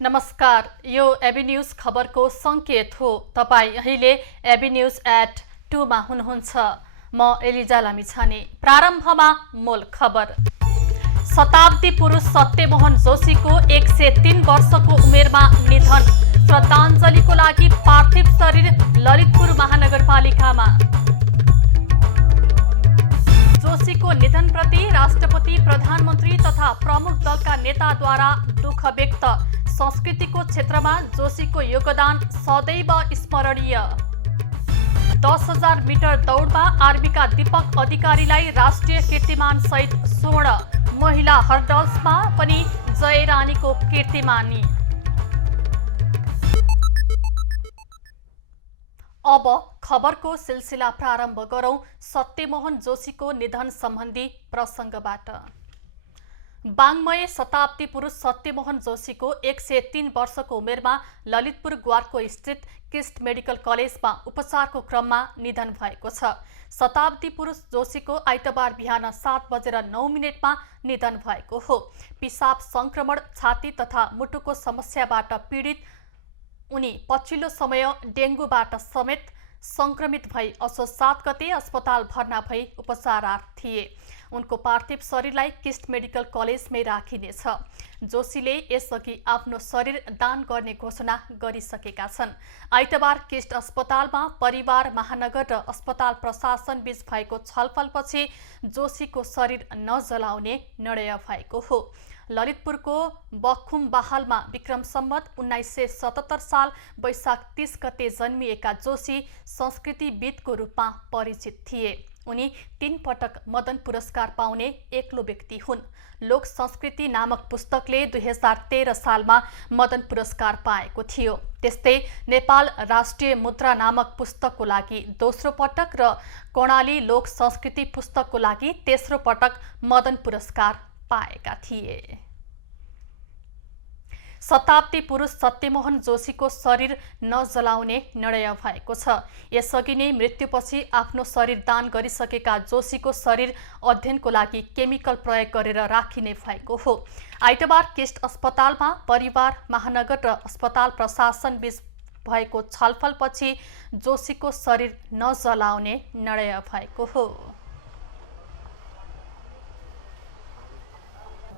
नमस्कार, यो AB news खबरको संकेत हो। तपाई अहिले एबी न्यूज एट 2 मा हुनुहुन्छ। म एलिजा लामिछाने। प्रारम्भमा मूल खबर। शताब्दी पुरुष सत्यमोहन जोशीको 103 वर्षको उमेरमा निधन। श्रद्धाञ्जलीको लागि पार्थिव शरीर ललितपुर महानगरपालिकामा। जोशीको निधनप्रति राष्ट्रपति, प्रधानमन्त्री तथा प्रमुख दलका नेताद्वारा दुःख व्यक्त। संस्कृतिको क्षेत्रमा जोशीको योगदान सदैव स्मरणीय। 10,000 मिटर दौडमा आर्मीका दीपक अधिकारीलाई राष्ट्रिय कीर्तिमान सहित स्वर्ण। महिला हर्डल्समा पनि जय रानीको कीर्तिमानी। अब खबरको सिलसिला प्रारम्भ गरौं सत्यमोहन जोशीको निधन सम्बन्धी प्रसङ्गबाट। बाङ्मय शताब्दी पुरुष सत्यमोहन जोशीको 103 वर्षको उमेरमा ललितपुर ग्वारको स्थित किस्ट मेडिकल कलेजमा उपचारको क्रममा निधन भएको छ। शताब्दी पुरुष जोशीको आइतबार बिहान 7:09 निधन भएको हो। पिसाब संक्रमण, छाती तथा मुटुको समस्याबाट पीडित उनी पछिल्लो समय डेङ्गुबाट समेत संक्रमित भई असोज 7 गते अस्पताल भर्ना भई उपचारार्थ थिए। उनको पार्थिव शरीरलाई किस्ट मेडिकल कलेजमै राखिनेछ। जोशीले यसअघि आफ्नो शरीर दान गर्ने घोषणा गरिसकेका छन्। आइतबार किस्ट अस्पतालमा परिवार, महानगर र अस्पताल प्रशासन बीच भएको छलफलपछि जोशीको शरीर नजलाउने निर्णय भएको हो। ललितपुरको बखुमबाहालमा विक्रम सम्वत 1977 साल वैशाख 30 गते जन्मिएका जोशी संस्कृतिविदको रूपमा परिचित थिए। उनी 3 पटक मदन पुरस्कार पाउने एक्लो व्यक्ति हुन्। लोक संस्कृति नामक पुस्तकले 2013 सालमा मदन पुरस्कार पाएको थियो। त्यस्तै नेपाल राष्ट्रिय मुद्रा नामक पुस्तकको लागि दोस्रो पटक र कर्णाली लोक संस्कृति पुस्तकको लागि तेस्रो पटक मदन पुरस्कार पाएका थिए। शताब्दी पुरुष सत्यमोहन जोशीको शरीर नजलाउने निर्णय भएको छ। यसअघि नै मृत्युपछि आफ्नो शरीर दान गरिसकेका जोशीको शरीर अध्ययनको लागि केमिकल प्रयोग गरेर राखिने भएको हो। आइतबार किस्ट अस्पतालमा परिवार, महानगर र अस्पताल प्रशासन बीच भएको छलफलपछि जोशीको शरीर नजलाउने निर्णय भएको हो।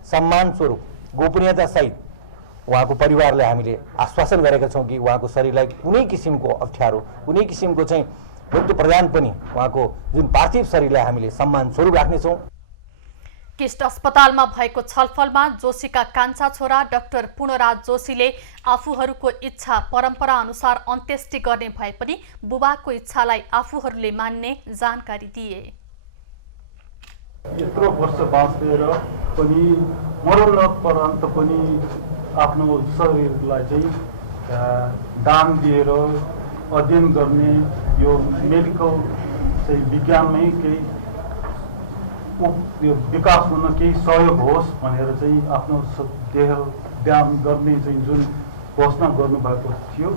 सम्मान स्वरूप गोपनीयता सहित उहाँको परिवारलाई हामीले आश्वासन गरेका छौँ कि उहाँको शरीरलाई कुनै किसिमको अप्ठ्यारो, कुनै किसिमको चाहिँ मृत्यु प्रदान पनि उहाँको जुन पार्थिव शरीरलाई हामीले सम्मान स्वरूप राख्नेछौँ। किस्ट अस्पतालमा भएको छलफलमा जोशीका कान्छा छोरा डाक्टर पूर्णराज जोशीले आफूहरूको इच्छा परम्परा अनुसार अन्त्येष्टि गर्ने भए पनि बुबाको इच्छालाई आफूहरूले मान्ने जानकारी दिए। यत्रो वर्ष बाँचेर पनि मरणोपरान्त पनि आफ्नो शरीरलाई चाहिँ दान दिएर अध्ययन गर्ने, यो मेडिकल चाहिँ विज्ञानमै केही यो विकास हुन केही सहयोग होस् भनेर चाहिँ आफ्नो देह दान गर्ने चाहिँ जुन घोषणा गर्नुभएको थियो,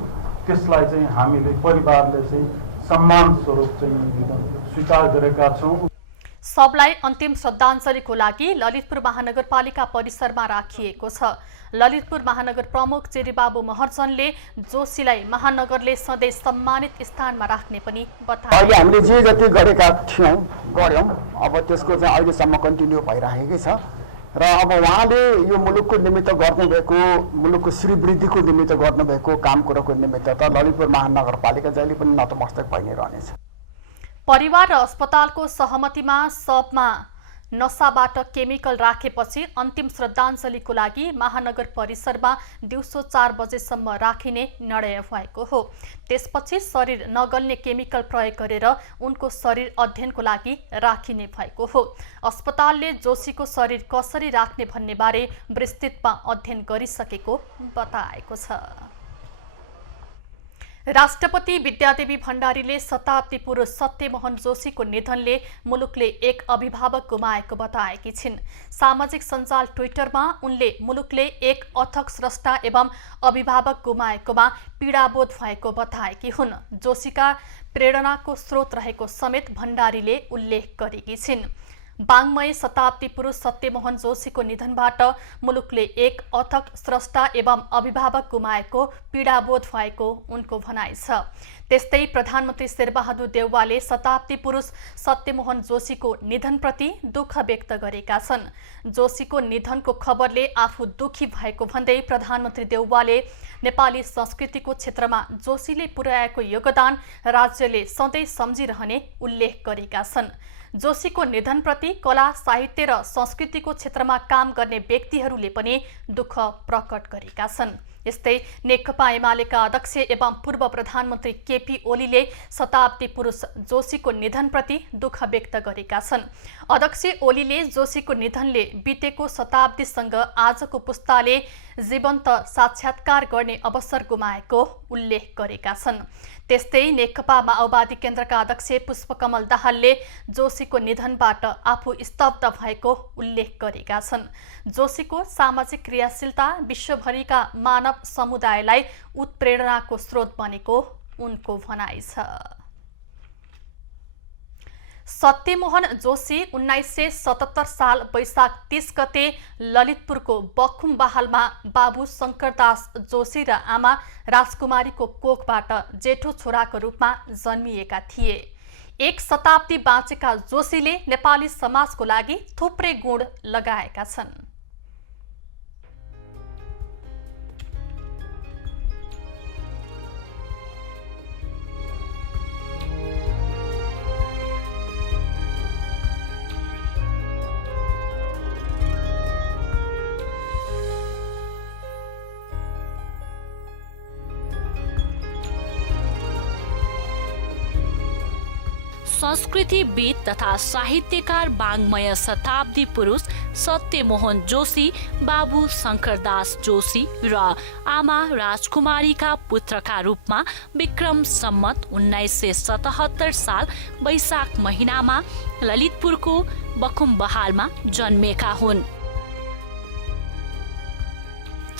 त्यसलाई चाहिँ हामीले परिवारले चाहिँ सम्मान स्वरूप चाहिँ स्वीकार गरेका छौँ। सबलाई अन्तिम श्रद्धाञ्जलीको लागि ललितपुर महानगरपालिका परिसरमा राखिएको छ। ललितपुर महानगर प्रमुख चेरीबाबु महर्जनले जोशीलाई महानगरले सधैँ सम्मानित स्थानमा राख्ने पनि बताए। अहिले हामीले जे जति गरेका थियौँ गऱ्यौँ, अब त्यसको चाहिँ अहिलेसम्म कन्टिन्यू भइरहेकै छ र अब उहाँले यो मुलुकको निमित्त गर्नुभएको, मुलुकको श्रीवृद्धिको निमित्त गर्नुभएको काम कुरोको निमित्त त ललितपुर महानगरपालिका जहिले पनि नतमस्तक भइ नै रहनेछ। परिवार र अस्पतालको सहमतिमा शवमा नसाबाट केमिकल राखेपछि अन्तिम श्रद्धाञ्जलीको लागि महानगर परिसरमा दिउँसो 4 बजेसम्म राखिने निर्णय भएको हो। त्यसपछि शरीर नगल्ने केमिकल प्रयोग गरेर उनको शरीर अध्ययनको लागि राखिने भएको हो। अस्पतालले जोशीको शरीर कसरी राख्ने भन्ने बारे विस्तृतमा अध्ययन गरिसकेको बताएको छ। राष्ट्रपति विद्यादेवी भण्डारीले शताब्दी पुरुष सत्यमोहन जोशीको निधनले मुलुकले एक अभिभावक गुमाएको बताएकी छिन्। सामाजिक सञ्जाल ट्विटरमा उनले मुलुकले एक अथक स्रष्टा एवं अभिभावक गुमाएकोमा पीडाबोध भएको बताएकी हुन्। जोशीका प्रेरणाको स्रोत रहेको समेत भण्डारीले उल्लेख गरेकी छिन्। बाङ्मय शताब्दी पुरुष सत्यमोहन जोशीको निधनबाट मुलुकले एक अथक स्रष्टा एवं अभिभावक गुमाएको पीडाबोध भएको उनको भनाइ छ। त्यस्तै प्रधानमन्त्री शेरबहादुर देउवाले शताब्दी पुरुष सत्यमोहन जोशीको निधनप्रति दुःख व्यक्त गरेका छन्। जोशीको निधनको खबरले आफू दुखी भएको भन्दै प्रधानमन्त्री देउवाले नेपाली संस्कृतिको क्षेत्रमा जोशीले पुर्याएको योगदान राज्यले सधैँ सम्झिरहने उल्लेख गरेका छन्। जोशीको निधनप्रति कला, साहित्य र संस्कृतिको क्षेत्रमा काम गर्ने व्यक्तिहरूले पनि दुःख प्रकट गरेका छन्। यस्तै नेकपा एमालेका अध्यक्ष एवं पूर्व प्रधानमन्त्री केपी ओलीले शताब्दी पुरुष जोशीको निधनप्रति दुःख व्यक्त गरेका छन्। अध्यक्ष ओलीले जोशीको निधनले बितेको शताब्दीसँग आजको पुस्ताले जीवन्त साक्षात्कार गर्ने अवसर गुमाएको उल्लेख गरेका छन्। त्यस्तै नेकपा माओवादी केन्द्रका अध्यक्ष पुष्पकमल दाहालले जोशीको निधनबाट आफू स्तब्ध भएको उल्लेख गरेका छन्। जोशीको सामाजिक क्रियाशीलता विश्वभरिका मानव समुदायलाई उत्प्रेरणाको स्रोत बनेको उनको भनाइ छ। सत्यमोहन जोशी 1977 साल वैशाख 30 गते ललितपुरको बखुमबहालमा बाबु शंकरदास जोशी र आमा राजकुमारीको कोखबाट जेठो छोराको रूपमा जन्मिएका थिए। एक शताब्दी बाँचेका जोशीले नेपाली समाजको लागि थुप्रै गुण लगाएका छन्। संस्कृतिविद तथा साहित्यकार वाङ्मय शताब्दी पुरुष सत्यमोहन जोशी बाबु शंकरदास जोशी र आमा राजकुमारीका पुत्रका रूपमा विक्रम सम्मत 1977 साल वैशाख महिनामा ललितपुरको बखुमबहालमा जन्मेका हुन्।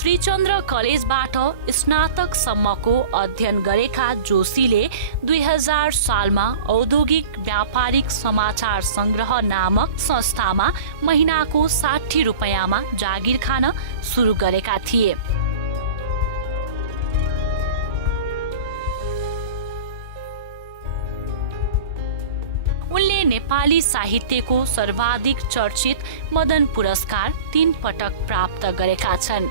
त्रिचन्द्र कलेजबाट स्नातकसम्मको अध्ययन गरेका जोशीले 2000 सालमा औद्योगिक व्यापारिक समाचार संग्रह नामक संस्थामा महिनाको 60 रुपैयाँमा जागिर खान सुरु गरेका थिए। उनले नेपाली साहित्यको सर्वाधिक चर्चित मदन पुरस्कार 3 पटक प्राप्त गरेका छन्।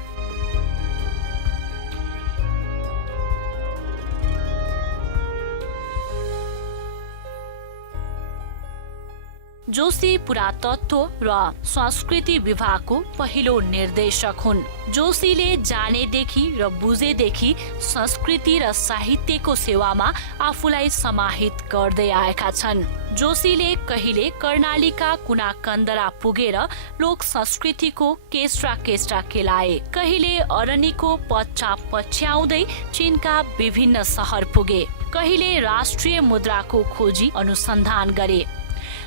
जोशी पुरातत्व र संस्कृति विभागको पहिलो निर्देशक हुन्। जोशीले जानेदेखि र बुझेदेखि संस्कृति र साहित्यको सेवामा आफूलाई समाहित गर्दै आएका छन्। जोशीले कहिले कर्णालीका कुना कन्दरा पुगेर लोक संस्कृतिको केस्ट्रा केलाए, कहिले अरनीको पच्चाप पछ्याउँदै चीनका विभिन्न सहर पुगे, कहिले राष्ट्रिय मुद्राको खोजी अनुसन्धान गरे।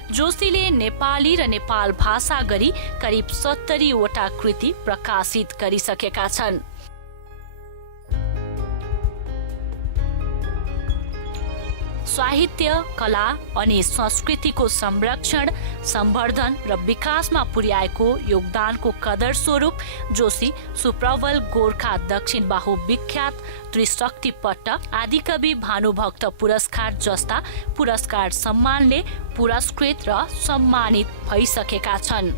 जोशीले नेपाली र नेपाल भाषा गरी करिब 70 वटा कृति प्रकाशित गरिसकेका छन्। साहित्य, कला अनि संस्कृतिको संरक्षण, सम्वर्धन र विकासमा पुर्याएको योगदानको कदर स्वरूप जोशी सुप्रबल गोर्खा दक्षिण बाहु विख्यात त्रिशक्ति पट्ट, आदिकवि भानुभक्त पुरस्कार जस्ता पुरस्कार सम्मानले पुरस्कृत र सम्मानित भइसकेका छन्।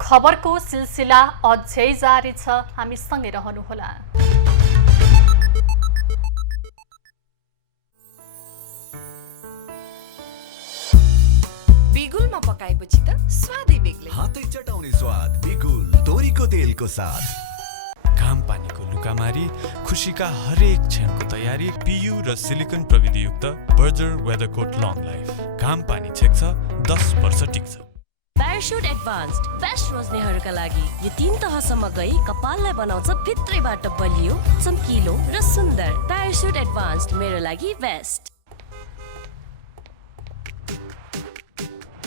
खबरको सिलसिला अझै जारी छ, हामी सँगै रहनुहोला। बिगुलमा पकाएपछि त स्वादै बेग्लै, हातै चटाउने स्वाद बिगुल तोरीको तेलको साथ। घाम पानीको लुकामारी, खुशीका हरेक क्षणको तयारी, पियु र सिलिकन प्रविधियुक्त बर्जर वेदरकोट लङ लाइफ। घाम पानी छेक्छ, 10 वर्ष टिक्छ। प्याराशुट एडभान्स्ड बेस्ट रोज्नेहरूका लागि। यो 3 तहसम्म गई कपाललाई बनाउँछ भित्रैबाट बलियो, चम्किलो र सुन्दर। प्याराशुट एडभान्स्ड मेरो लागि best.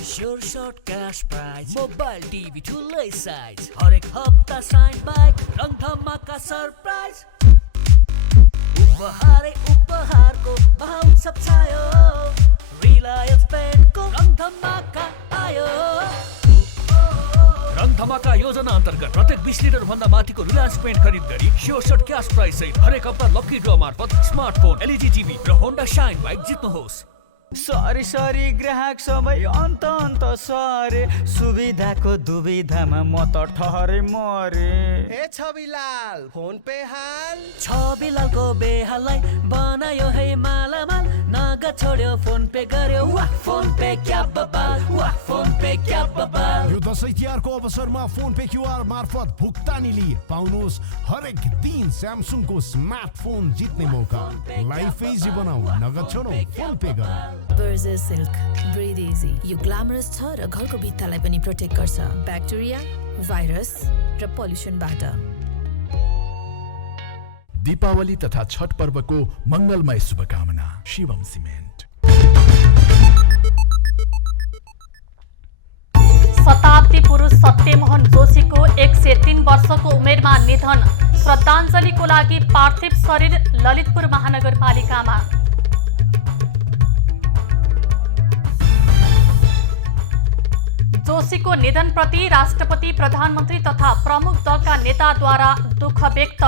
Sure Shot Cash Prize mobile TV ठुलै साइज हरेक हप्ता साइन बाइक रङ धमाका सरप्राइज उपहारको महोत्सव छायो रिलायन्स पेन्टको रङ धमाका आयो। रङ धमाका योजना अन्तर्गत प्रत्येक 20 लिटर भन्दा माथिको रिलायन्स पेन्ट खरिद गरी Sure Shot Cash Prize सहित हरेक हप्ता लकी ड्र मार्फत स्मार्टफोन, LED टिभी र होन्डा शाइन बाइक जित्नुहोस्। सरी ग्राहक समय अन्त सरे सुविधाको दुविधामा म त ठहरे मरे। ए छविलाल फोन पे हाल छविलालको बेहाललाई बनायो है मालामाल। नगद छोड्यो फोन पे गर्यो वाह फोन पे क्या बबाल, वाह फोन पे क्या बबाल। यो दशैं तिहारको अवसरमा फोन पे QR मार्फत भुक्तानी लिए पाउनुहोस् हरेक दिन स्यामसङको स्मार्टफोन जित्ने मौका। लाइफ इजी बनाऊ, नगद छोडौ, फोन पे गरौ। Berger silk breathe easy. यो ग्ल्यामरस छ र घरको भित्तालाई पनि प्रोटेक्ट गर्छ ब्याक्टेरिया, भाइरस र पोल्युसनबाट। दीपावली तथा छठ पर्वको मंगलमय शुभकामना। शिवम सिमेन्ट। शताब्दी पुरुष सत्यमोहन जोशीको 103 वर्षको उमेरमा निधन। श्रद्धाञ्जलीको लागि पार्थिव शरीर ललितपुर महानगरपालिकामा। जोशीको निधनप्रति राष्ट्रपति, प्रधानमन्त्री तथा प्रमुख दलका नेताद्वारा दुःख व्यक्त।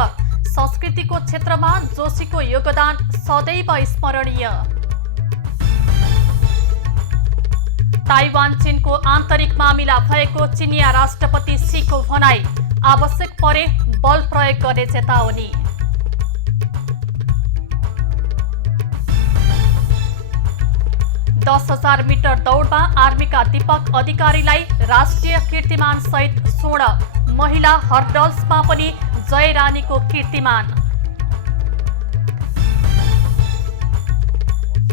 संस्कृतिको क्षेत्रमा जोशीको योगदान सदैव स्मरणीय। ताइवान चीनको आन्तरिक मामिला भएको चिनिया राष्ट्रपति सीको भनाई। आवश्यक परे बल प्रयोग गर्ने चेतावनी। दस 10,000 मिटर दौडमा आर्मीका दीपक अधिकारीलाई राष्ट्रिय कीर्तिमान सहित स्वर्ण। महिला हर्डल्समा पनि जय रानीको कीर्तिमान।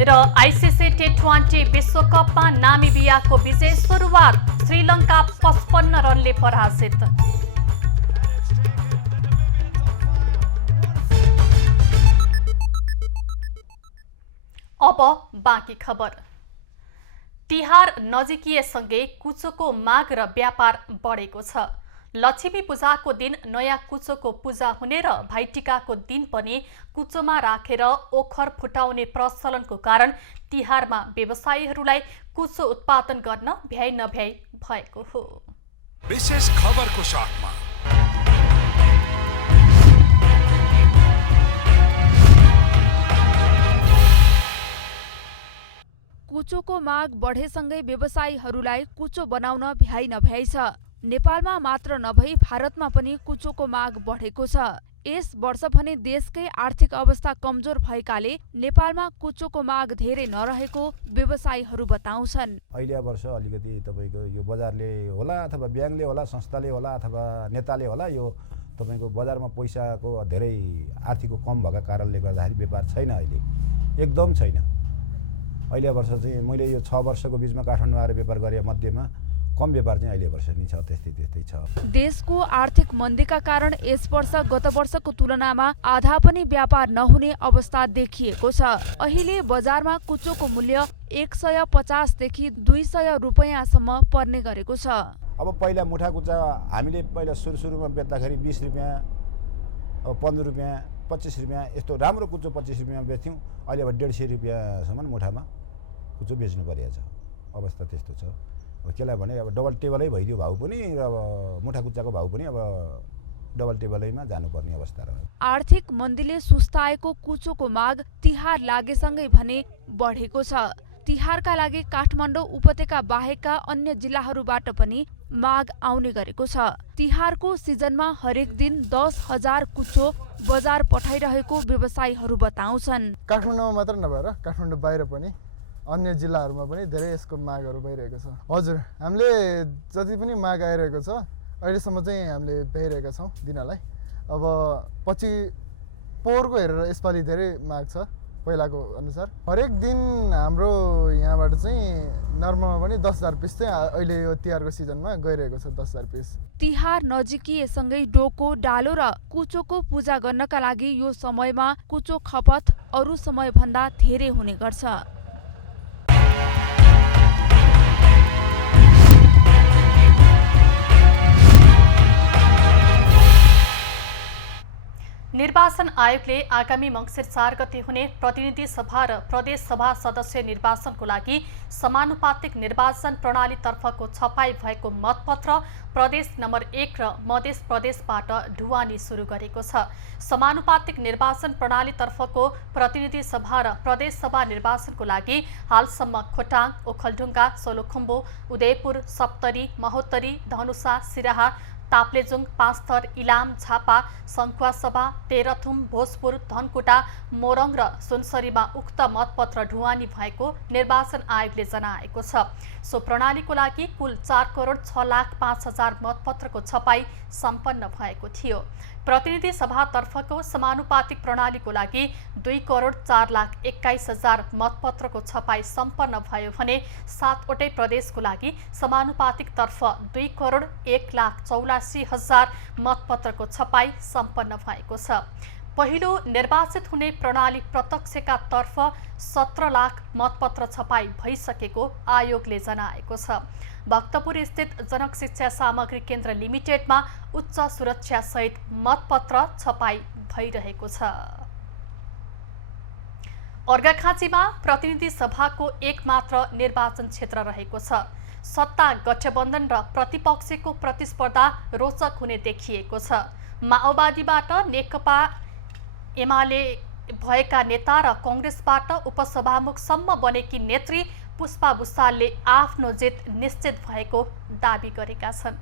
र आइसिसी T20 विश्वकपमा नामिबियाको विजय सुरुवात। श्रीलङ्का 55 रनले पराजित। अब बाँकी खबर। तिहार नजिकिएसँगै कुचोको माग र व्यापार बढेको छ। लक्ष्मी पूजाको दिन नयाँ कुचोको पूजा हुने र भाइटिकाको दिन पनि कुचोमा राखेर ओखर फुटाउने प्रचलनको कारण तिहारमा व्यवसायीहरूलाई कुचो उत्पादन गर्न भ्याइ नभ्याइ भएको हो। विशेष खबरको साथमा कुचोको माग बढेसँगै व्यवसायीहरूलाई कुचो बनाउन भ्याइ नभ्याइ छ। नेपालमा मात्र नभई भारतमा पनि कुचोको माग बढेको छ। यस वर्ष भने देशकै आर्थिक अवस्था कमजोर भएकाले नेपालमा कुचोको माग धेरै नरहेको व्यवसायीहरू बताउँछन्। अहिले वर्ष अलिकति तपाईको यो बजारले होला अथवा ब्याङ्कले होला, संस्थाले होला अथवा नेताले होला, यो तपाईको बजारमा पैसाको धेरै आर्थिक कम भएका कारणले गर्दाखेरि व्यापार छैन, अहिले एकदम छैन। अहिले वर्ष चाहिँ मैले यो 6 वर्षको बीचमा काठमाडौँ आएर व्यापार गरे मध्येमा कम व्यापार चाहिँ अहिले वर्ष नि छ, त्यस्तै छ। देशको आर्थिक मन्दीका कारण यस वर्ष गत वर्षको तुलनामा आधा पनि व्यापार नहुने अवस्था देखिएको छ। अहिले बजारमा कुचोको मूल्य 150 देखि 200 रुपैयाँसम्म पर्ने गरेको छ। अब पहिला मुठा कुचा हामीले पहिला सुरुमा बेच्दाखेरि 20 रुपियाँ, अब 15 रुपियाँ, 25 रुपियाँ यस्तो राम्रो कुचो 25 रुपियाँमा बेच्थ्यौँ। अहिले अब 150 रुपियाँसम्म मुठामा कुचो बेच्नु परेको छ। अवस्था त्यस्तो छ। अब केलाई भने अब डबल टेबलै भइदियो भाउ पनि, र अब मुठा कुच्चाको भाउ पनि अब डबल टेबलैमा जानुपर्ने अवस्था रह्यो। आर्थिक मन्दीले सुस्ताएको कुचोको माग तिहार लागेसँगै भने बढेको छ। तिहारका लागि काठमाडौँ उपत्यका बाहेकका अन्य जिल्लाहरूबाट पनि माग आउने गरेको छ। तिहारको सिजनमा हरेक दिन 10,000 कुचो बजार पठाइरहेको व्यवसायीहरू बताउँछन्। काठमाडौँमा मात्र नभएर काठमाडौँ बाहिर पनि अन्य जिल्लाहरूमा पनि धेरै यसको मागहरू भइरहेको छ। हजुर, हामीले जति पनि माग आइरहेको छ अहिलेसम्म चाहिँ हामीले भ्याइरहेका छौँ दिनलाई। अब पछि पोहोरको हेरेर यसपालि धेरै माग छ, पहिलाको अनुसार। हरेक दिन हाम्रो यहाँबाट चाहिँ नर्मलमा पनि 10,000 पिस चाहिँ अहिले यो तिहारको सिजनमा गइरहेको छ। 10,000 पिस। तिहार नजिकिएसँगै डोको, डालो र कुचोको पूजा गर्नका लागि यो समयमा कुचो खपत अरू समयभन्दा धेरै हुने गर्छ। निर्वाचन आयोगले आगामी मङ्सिर 4 गते हुने प्रतिनिधि सभा र प्रदेश सभा सदस्य निर्वाचनको लागि समानुपातिक निर्वाचन प्रणालीतर्फको छपाई भएको मतपत्र प्रदेश नम्बर 1 र मधेस प्रदेशबाट ढुवानी सुरु गरेको छ। समानुपातिक निर्वाचन प्रणालीतर्फको प्रतिनिधि सभा र प्रदेश सभा निर्वाचनको लागि हालसम्म खोटाङ, ओखलढुङ्गा, सोलुखुम्बु, उदयपुर, सप्तरी, महोत्तरी, धनुषा, सिराहा, ताप्लेजुङ, पाँचथर, इलाम, झापा, सङ्खुवासभा, तेह्रथुम, भोजपुर, धनकुटा, मोरङ र सुनसरीमा उक्त मतपत्र ढुवानी भएको निर्वाचन आयोगले जनाएको छ। सो प्रणालीको लागि कुल 4,06,05,000 मतपत्रको छपाई सम्पन्न भएको थियो। प्रतिनिधि सभातर्फको समानुपातिक प्रणालीको लागि 2,04,21,000 मतपत्रको छपाई सम्पन्न भयो भने 7वटै प्रदेशको लागि समानुपातिक तर्फ 2,01,84,000 मतपत्रको छपाई सम्पन्न भएको छ। पहिलो निर्वाचित हुने प्रणाली प्रत्यक्षका तर्फ 17 लाख मतपत्र छपाई भइसकेको आयोगले जनाएको छ। भक्तपुर स्थित जनक शिक्षा सामग्री केन्द्र लिमिटेडमा उच्च सुरक्षा सहित मतपत्र छपाई भइरहेको छ। अर्घाखाँचीमा प्रतिनिधि सभाको एकमात्र निर्वाचन क्षेत्र रहेको छ। सत्ता गठबन्धन र प्रतिपक्षको प्रतिस्पर्धा रोचक हुने देखिएको छ। माओवादीबाट नेकपा एमाले भएका नेता र कङ्ग्रेसबाट उपसभामुखसम्म बनेकी नेत्री पुष्पा भुसालले आफ्नो जित निश्चित भएको दाबी गरेका छन्।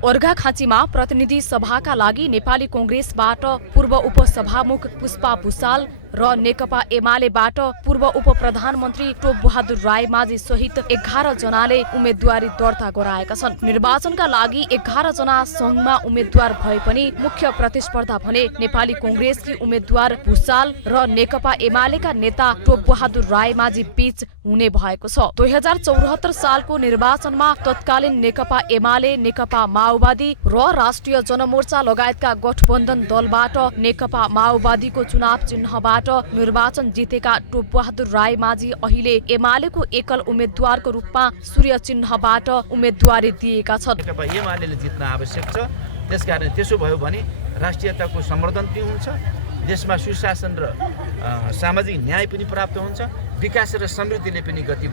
अर्घाखाँचीमा प्रतिनिधि सभाका लागि नेपाली कङ्ग्रेसबाट पूर्व उपसभामुख पुष्पा भुसाल र नेकपा एमालेबाट पूर्व उपप्रधानमन्त्री टोप बहादुर रायमाझी सहित 11 जनाले उम्मेदवारी दर्ता गराएका छन्। निर्वाचनका लागि 11 जना संघमा उम्मेद्वार भए पनि मुख्य प्रतिस्पर्धा भने नेपाली कङ्ग्रेसकी उम्मेद्वार भुसाल र नेकपा एमालेका नेता टोप बहादुर रायमाझी बीच हुने भएको छ। 2074 सालको निर्वाचनमा तत्कालीन नेकपा एमाले, नेकपा माओवादी र राष्ट्रिय जनमोर्चा लगायतका गठबन्धन दलबाट नेकपा माओवादीको चुनाव चिन्हबाट निर्वाचन जितेका टोप बहादुर रायमाझी अहिले एमालेको एकल उम्मेद्वारको रूपमा सूर्य चिन्हबाट उम्मेदवारी दिएका छन्। नेकपा एमालेले जित्न आवश्यक छ। त्यसकारण त्यसो भयो भने राष्ट्रियताको सम्वर्धन पनि हुन्छ, देशमा सुशासन र सामाजिक न्याय पनि प्राप्त हुन्छ, विकास र समृद्धिले पनि गति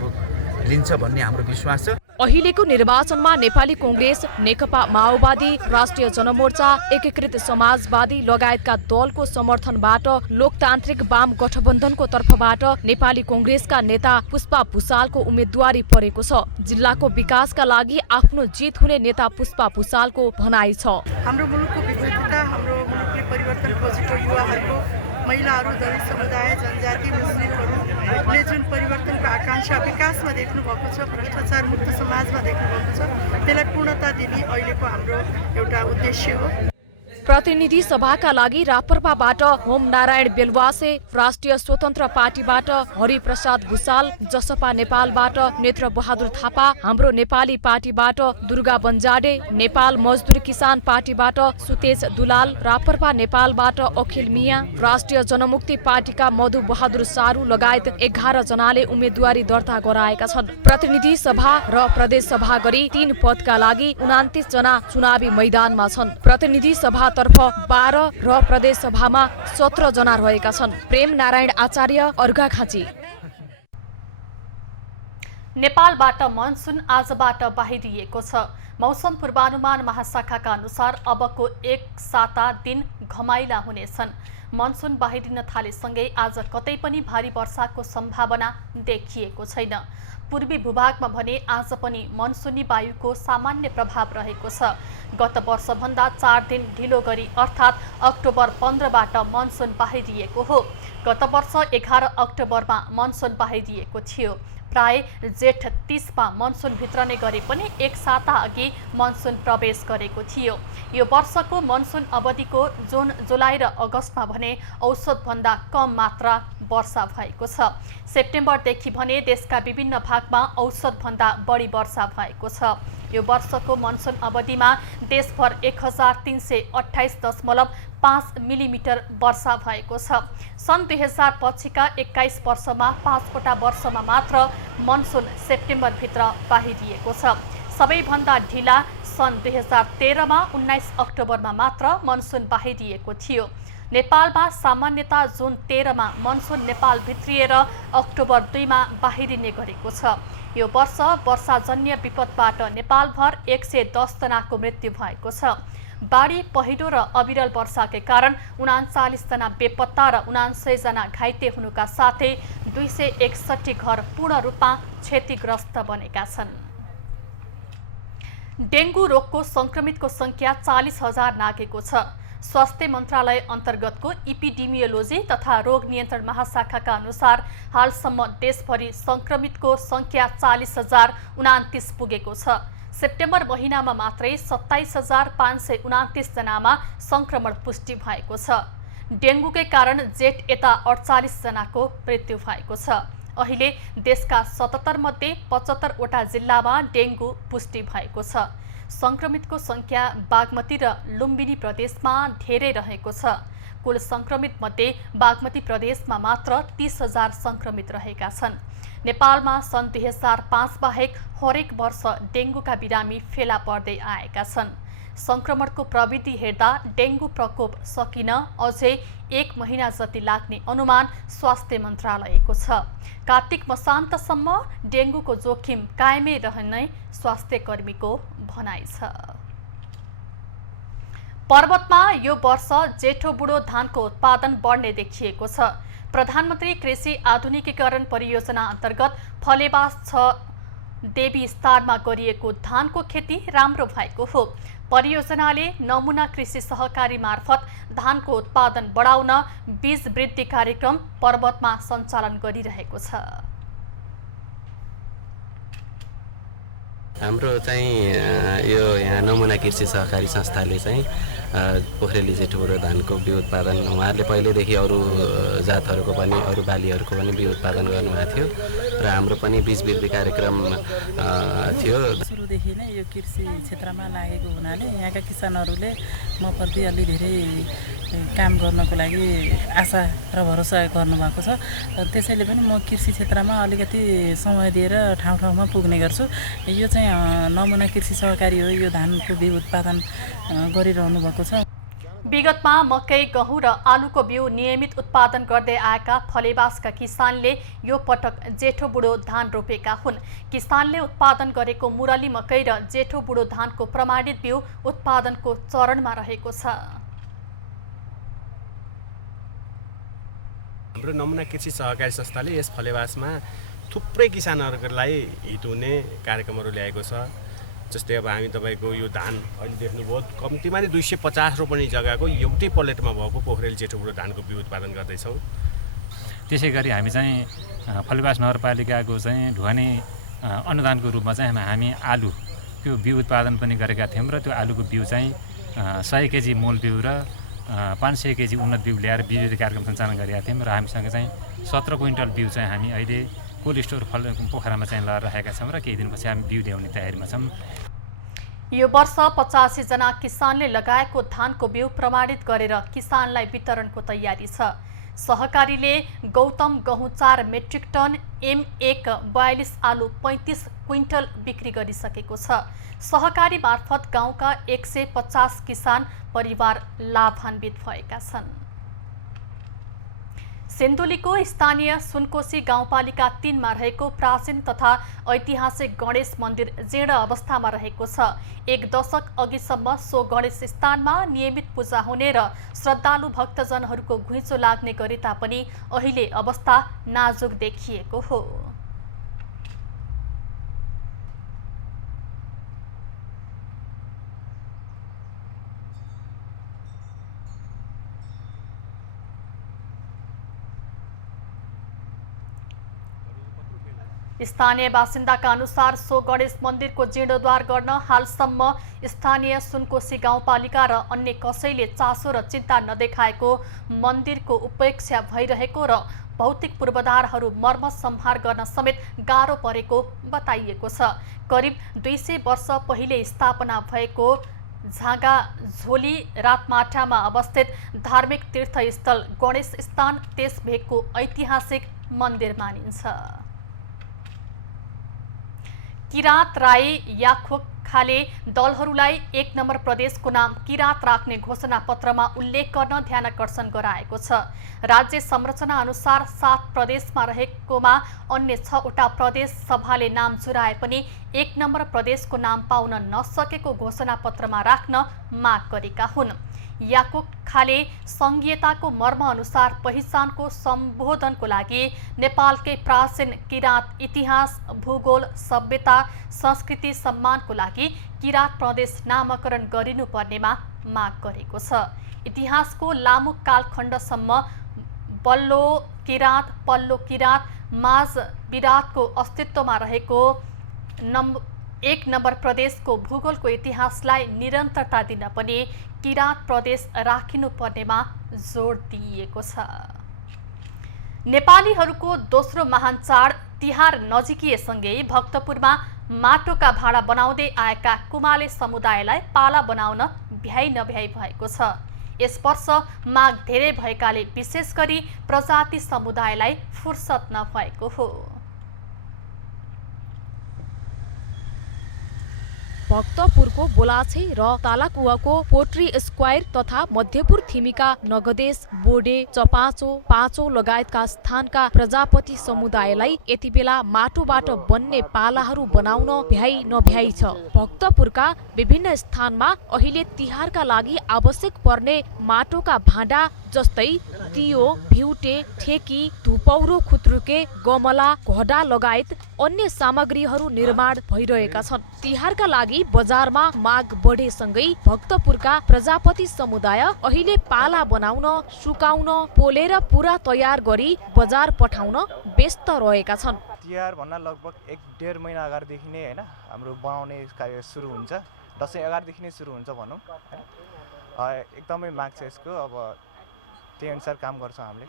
लिन्छ भन्ने हाम्रो विश्वास छ। अहिलेको निर्वाचनमा नेपाली कङ्ग्रेस, नेकपा माओवादी, राष्ट्रिय जनमोर्चा, एकीकृत समाजवादी लगायतका दलको समर्थनबाट लोकतान्त्रिक वाम गठबन्धनको तर्फबाट नेपाली कङ्ग्रेसका नेता पुष्पा भुसालको उम्मेदवारी परेको छ। जिल्लाको विकासका लागि आफ्नो जित हुने नेता पुष्पा भुसालको भनाइ छ। हाम्रो मुलुकको विविधता, हाम्रो मुलुकले परिवर्तन खोजेको युवाहरूको, महिलाहरू, दलित समुदाय, जनजाति, मुस्लिमहरूले जुन परिवर्तनको आकांक्षा विकासमा देख्नु भएको छ, भ्रष्टाचार मुक्त समाजमा देख्नु भएको छ, त्यसलाई पूर्णता दिने अहिलेको हाम्रो एउटा उद्देश्य हो। प्रतिनिधि सभाका लागि राप्रपाबाट होम नारायण बेलवासे, राष्ट्रिय स्वतन्त्र पार्टीबाट हरिप्रसाद भुसाल, जसपा नेपालबाट नेत्र बहादुर थापा, हाम्रो नेपाली पार्टीबाट दुर्गा बन्जाडे, नेपाल मजदुर किसान पार्टीबाट सुतेज दुलाल, राप्रपा नेपालबाट अखिल मिया, राष्ट्रिय जनमुक्ति पार्टीका मधु बहादुर सारू लगायत 11 जनाले उम्मेदवारी दर्ता गराएका छन्। प्रतिनिधि सभा र प्रदेश सभा गरी 3 पदका लागि 29 जना चुनावी मैदानमा छन्। प्रतिनिधि सभा तर्फ 12 र प्रदेश सभामा 17 जना रहेका छन्। प्रेम नारायण आचार्य, अर्घाखाँची। नेपालबाट मनसुन आजबाट बाहिरिएको छ। मौसम पूर्वानुमान महाशाखाका अनुसार अबको 1 साता दिन घमाइला हुनेछन्। मनसुन बाहिरिन थालेसँगै आज कतै पनि भारी वर्षाको सम्भावना देखिएको छैन। पूर्वी भूभागमा भने आज पनि मनसुनी वायुको सामान्य प्रभाव रहेको छ। गत वर्षभन्दा 4 दिन ढिलो गरी अर्थात् अक्टोबर 15बाट मनसुन बाहिरिएको हो। गत वर्ष 11 अक्टोबरमा मनसुन बाहिरिएको थियो। प्राय जेठ 30 मा मनसुनभित्र नै गरे पनि एक साता अघि मनसुन प्रवेश गरेको थियो। यो वर्षको मनसुन अवधिको जुन, जुलाई र अगस्तमा भने औसतभन्दा कम मात्रा वर्षा भएको छ। सेप्टेम्बरदेखि भने देशका विभिन्न भागमा औसतभन्दा बढी वर्षा भएको छ। यो वर्षको मनसुन अवधिमा देशभर 1328.5 मिलिमिटर वर्षा भएको छ। सन् 2000 पछिका 21 वर्षमा 5 वटा वर्षमा मात्र मनसुन सेप्टेम्बरभित्र बाहिरिएको छ। सबैभन्दा ढिला सन् 2013 मा 19 अक्टोबरमा मात्र मनसुन बाहिरिएको थियो। नेपालमा सामान्यतः जुन 13 मा मनसुन नेपाल भित्रिएर अक्टोबर 2 मा बाहिरिने गरेको छ। यो वर्ष वर्षाजन्य विपदबाट नेपालभर 110 जनाको मृत्यु भएको छ। बाढी, पहिरो र अविरल वर्षाकै कारण 39 जना बेपत्ता र 79 जना घाइते हुनुका साथै 261 घर पूर्ण रूपमा क्षतिग्रस्त बनेका छन्। डेङ्गु रोगको संक्रमितको संख्या 40,000 नाघेको छ। स्वास्थ्य मन्त्रालय अन्तर्गतको इपिडेमियोलोजी तथा रोग नियन्त्रण महाशाखाका अनुसार हालसम्म देशभरि संक्रमितको संख्या 40,029 पुगेको छ। सेप्टेम्बर महिनामा मात्रै 27,529 जनामा संक्रमण पुष्टि भएको छ। डेङ्गुकै कारण जेठ यता 48 जनाको मृत्यु भएको छ। अहिले देशका 77 मध्ये 75 वटा जिल्लामा डेङ्गु पुष्टि भएको छ। संक्रमितको संख्या बागमती र लुम्बिनी प्रदेशमा धेरै रहेको छ। कुल संक्रमित मध्ये बागमती प्रदेशमा मात्र 30,000 संक्रमित रहेका छन्। नेपालमा सन् 2005 बाहेक हरेक वर्ष डेङ्गुका बिरामी फेला पर्दै आएका छन्। संक्रमणको प्रविधि हेर्दा डेङ्गु प्रकोप सकिन अझै 1 महिना जति लाग्ने अनुमान स्वास्थ्य मन्त्रालयको छ। कार्तिक मसान्तसम्म डेङ्गुको जोखिम कायमै रहने स्वास्थ्य कर्मीको भनाइ छ। पर्वतमा यो वर्ष जेठो बुढो धानको उत्पादन बढ्ने देखिएको छ। प्रधानमन्त्री कृषि आधुनिकीकरण परियोजना अन्तर्गत फलेवास 6 देवी स्थानमा गरिएको धानको खेती राम्रो भएको हो। परियोजनाले नमुना कृषि सहकारी मार्फत धानको उत्पादन बढाउन बीज वृद्धि कार्यक्रम पर्वतमा सञ्चालन गरिरहेको छ। हाम्रो चाहिँ यो यहाँ नमुना कृषि सहकारी संस्थाले चाहिँ पोखरेली जेठो बुढो धानको बिउ उत्पादन उहाँहरूले पहिल्यैदेखि अरू जातहरूको पनि अरू बालीहरूको पनि बिउ उत्पादन गर्नुभएको थियो र हाम्रो पनि बीज वृद्धि कार्यक्रम थियो। सुरुदेखि नै यो कृषि क्षेत्रमा लागेको हुनाले यहाँका किसानहरूले म प्रति अलि धेरै काम गर्नको लागि आशा र भरोसा गर्नुभएको छ। त्यसैले पनि म कृषि क्षेत्रमा अलिकति समय दिएर ठाउँ ठाउँमा पुग्ने गर्छु। यो चाहिँ नमुना कृषि सहकारी हो। यो धानको बिउ उत्पादन गरिरहनु भएको छ। विगतमा मकै, गहुँ र आलुको बिउ नियमित उत्पादन गर्दै आएका फलेवासका किसानले यो पटक जेठो बुढो धान रोपेका हुन्। किसानले उत्पादन गरेको मुरली मकै र जेठो बुढो धानको प्रमाणित बिउ उत्पादनको चरणमा रहेको छ। हाम्रो नमुना कृषि सहकारी संस्थाले यस फलेवासमा थुप्रै किसानहरूलाई हित हुने कार्यक्रमहरू ल्याएको छ। जस्तै अब हामी तपाईँको यो धान अहिले देख्नुभयो कम्तीमा नै 250 रोपनी जग्गाको एउटै प्लेटमा भएको पोखरेल जेठो बुढो धानको बिउ उत्पादन गर्दैछौँ। त्यसै गरी हामी चाहिँ फलेवास नगरपालिकाको चाहिँ ढुवानी अनुदानको रूपमा चाहिँ हामी आलुको बिउ उत्पादन पनि गरेका थियौँ र त्यो आलुको बिउ चाहिँ 100 केजी मूल बिउ र 500 केजी उन्नत बिउ ल्याएर बिउ वृद्धि कार्यक्रम सञ्चालन गरेका थियौँ र हामीसँग चाहिँ 17 क्विन्टल बिउ चाहिँ हामी अहिले कोल्ड स्टोर पोखरामा चाहिँ लगाएर राखेका छौँ र केही दिनपछि हामी बिउ ल्याउने तयारीमा छौँ। यो वर्ष 85 जना किसानले लगाएको धानको बिउ प्रमाणित गरेर किसानलाई वितरणको तयारी छ। सहकारीले गौतम गहुँ 4 मेट्रिक टन, M1 42 आलु 35 क्विन्टल बिक्री गरिसकेको छ। सहकारी मार्फत गाउँका 150 किसान परिवार लाभान्वित भएका छन्। सिन्धुलीको स्थानीय सुनकोशी गाउँपालिका 3 मा रहेको प्राचीन तथा ऐतिहासिक गणेश मन्दिर जीर्ण अवस्थामा रहेको छ। 1 दशक अघिसम्म सो गणेश स्थानमा नियमित पूजा हुने र श्रद्धालु भक्तजनहरूको घुइँचो लाग्ने गरे तापनि अहिले अवस्था नाजुक देखिएको हो। स्थानीय बासिन्दाका अनुसार सो गणेश मन्दिरको जीर्णोद्धार गर्न हालसम्म स्थानीय सुनकोशी गाउँपालिका र अन्य कसैले चासो र चिन्ता नदेखाएको, मन्दिरको उपेक्षा भइरहेको र भौतिक पूर्वाधारहरू मर्मत सम्हार गर्न समेत गाह्रो परेको बताइएको छ। करिब 200 वर्ष पहिले स्थापना भएको झागा झोली रातमाटामा अवस्थित धार्मिक तीर्थस्थल गणेश स्थान त्यस भेगको ऐतिहासिक मन्दिर मानिन्छ। किराँत राई याखोखाले दलहरूलाई 1 नम्बर प्रदेशको नाम किराँत राख्ने घोषणा पत्रमा उल्लेख गर्न ध्यानकर्षण गराएको छ। राज्य संरचना अनुसार 7 प्रदेशमा रहेकोमा अन्य 6 वटा प्रदेश सभाले नाम जुराए पनि 1 नम्बर प्रदेशको नाम पाउन नसकेको घोषणा पत्रमा राख्न माग गरेका हुन्। याकोखाले संघीयताको मर्म अनुसार पहिचानको सम्बोधनको लागि नेपालकै प्राचीन किराँत इतिहास, भूगोल, सभ्यता, संस्कृति सम्मानको लागि किराँत प्रदेश नामकरण गरिनुपर्नेमा माग गरेको छ। इतिहासको लामो कालखण्डसम्म बल्लो किराँत, पल्लो किराँत, माझ विराटको अस्तित्वमा रहेको 1 नम्बर प्रदेशको भूगोलको इतिहासलाई निरन्तरता दिन पनि किराँत प्रदेश राखिनुपर्नेमा जोड दिइएको छ। नेपालीहरूको दोस्रो महान चाड तिहार नजिकिएसँगै भक्तपुरमा माटोका भाँडा बनाउँदै आएका कुमाले समुदायलाई पाला बनाउन भ्याइ नभ्याइ भएको छ। यस वर्ष माग धेरै भएकाले विशेष गरी प्रजाति समुदायलाई फुर्सद नभएको हो। भक्तपुरको बोलाछे र तालाकुवाको पोट्री स्क्वायर तथा मध्यपुर थिमीका नगदेश, बोडे, चपाचो, पाँचो लगायतका स्थानका प्रजापति समुदायलाई यति बेला माटोबाट बन्ने पालाहरू बनाउन भ्याइ नभ्याइ छ। भक्तपुरका विभिन्न स्थानमा अहिले तिहारका लागि आवश्यक पर्ने माटोका भाँडा जस्तै तियो, भिउटे, ठेकी, धुपौरो, खुत्रुके, गमला, घडा लगायत अन्य सामग्रीहरू निर्माण भइरहेका छन्। तिहारका लागि बजारमा माग बढेसँगै भक्तपुरका प्रजापति समुदाय अहिले पाला बनाउन, सुकाउन, पोलेर पुरा तयार गरी बजार पठाउन व्यस्त रहेका छन्। तिहार भन्दा लगभग 1-1.5 महिना अगाडिदेखि नै हैन हाम्रो बनाउने कार्य सुरु हुन्छ। दसैँ अगाडिदेखि नै सुरु हुन्छ भनौँ। एकदमै माग छ यसको। अब त्यही अनुसार काम गर्छौँ हामीले।